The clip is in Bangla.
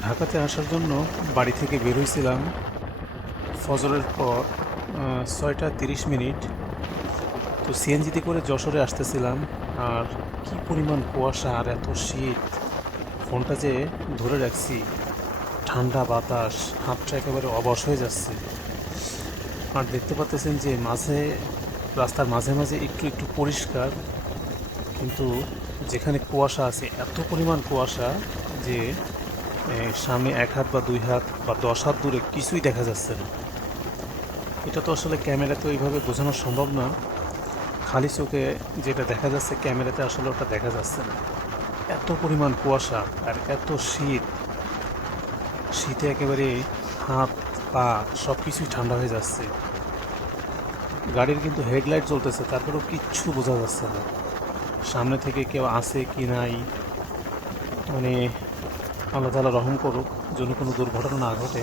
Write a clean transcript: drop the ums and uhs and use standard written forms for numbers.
ঢাকাতে আসার জন্য বাড়ি থেকে বের হয়েছিলাম ফজরের পর 6টা 30 মিনিট। তো সিএনজিতে করে যশোরে আসতেছিলাম। আর কি পরিমাণ কুয়াশা আর এত শীত, ফোনটা যে ধরে রাখছি, ঠান্ডা বাতাস, হাতটা একেবারে অবশ হয়ে যাচ্ছে। আর দেখতে পাচ্তেছেন যে রাস্তার মাঝে মাঝে একটু একটু পরিষ্কার, কিন্তু যেখানে কুয়াশা আছে এত পরিমাণ কুয়াশা যে সামনে 1 হাত বা 2 হাত বা 10 হাত দূরে কিছুই দেখা যাচ্ছে না। এটা তো আসলে ক্যামেরাতে ওইভাবে বোঝানো সম্ভব না। খালি চোখে যেটা দেখা যাচ্ছে ক্যামেরাতে আসলে ওটা দেখা যাচ্ছে না। এত পরিমাণ কুয়াশা আর এত শীত, শীতে একেবারে হাত পা সব কিছুই ঠান্ডা হয়ে যাচ্ছে। গাড়ির কিন্তু হেডলাইট জ্বলতেছে, তারপরেও কিচ্ছু বোঝা যাচ্ছে না সামনে থেকে কেউ আছে কি নাই। মানে আল্লাহ তাআলা রহম করুক যেন কোনো দুর্ঘটনা না ঘটে।